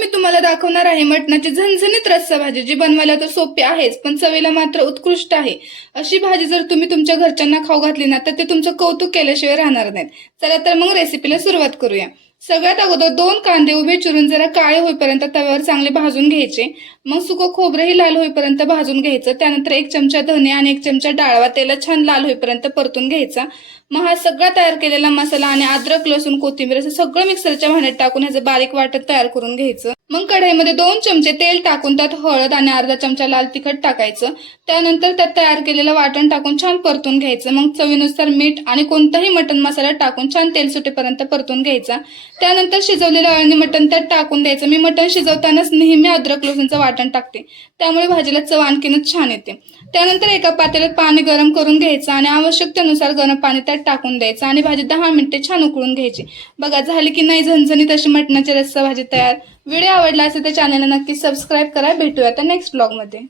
मी तुम्हाला दाखवणार आहे मटणाची झणझणीत रस्सा भाजी, जी बनवायला तर सोपी आहेच पण चवीला मात्र उत्कृष्ट आहे। अशी भाजी जर तुम्ही तुमच्या घरच्यांना खाऊ घातली ना तर ते तुमचं कौतुक केल्याशिवाय राहणार नाहीत। चला तर मग रेसिपीला सुरुवात करूया। सगळ्यात अगोदर 2 कांदे उभे चिरून जरा काळे होईपर्यंत तव्यावर चांगले भाजून घ्यायचे। मग सुकं खोबरंही लाल होईपर्यंत भाजून घ्यायचं। त्यानंतर 1 चमचा धने आणि 1 चमचा डाळवा तेलात छान लाल होईपर्यंत परतून घ्यायचा। मग हा सगळा तयार केलेला मसाला आणि अद्रक लसूण कोथिंबीर असं सगळं मिक्सरच्या भांड्यात टाकून ह्याचं बारीक वाटण तयार करून घ्यायचं। मग कढईमध्ये 2 चमचे तेल टाकून त्यात हळद आणि अर्धा चमचा लाल तिखट टाकायचं। त्यानंतर त्यात तयार केलेलं वाटण टाकून छान परतून घ्यायचं। मग चवीनुसार मीठ आणि कोणताही मटण मसाला टाकून छान तेल सुटेपर्यंत परतून घ्यायचा। त्यानंतर शिजवलेलं अळणी मटण त्यात टाकून द्यायचं। मी मटण शिजवतानाच नेहमी अद्रक लसूणचं वाटण टाकते, त्यामुळे भाजीला चव आणखीनच छान येते। त्यानंतर एका पातेल्यात पाणी गरम करून घ्यायचं आणि आवश्यकतेनुसार गरम पाणी त्यात टाकून द्यायचं आणि भाजी 10 मिनिटे छान उकळून घ्यायची। बघा झाली की नाही झणझणीत अशी मटणाची रस्सा भाजी तयार। व्हिडिओ आवडला असेल तर चॅनलला नक्की सबस्क्राईब करा। भेटूया आता नेक्स्ट ब्लॉग मध्ये।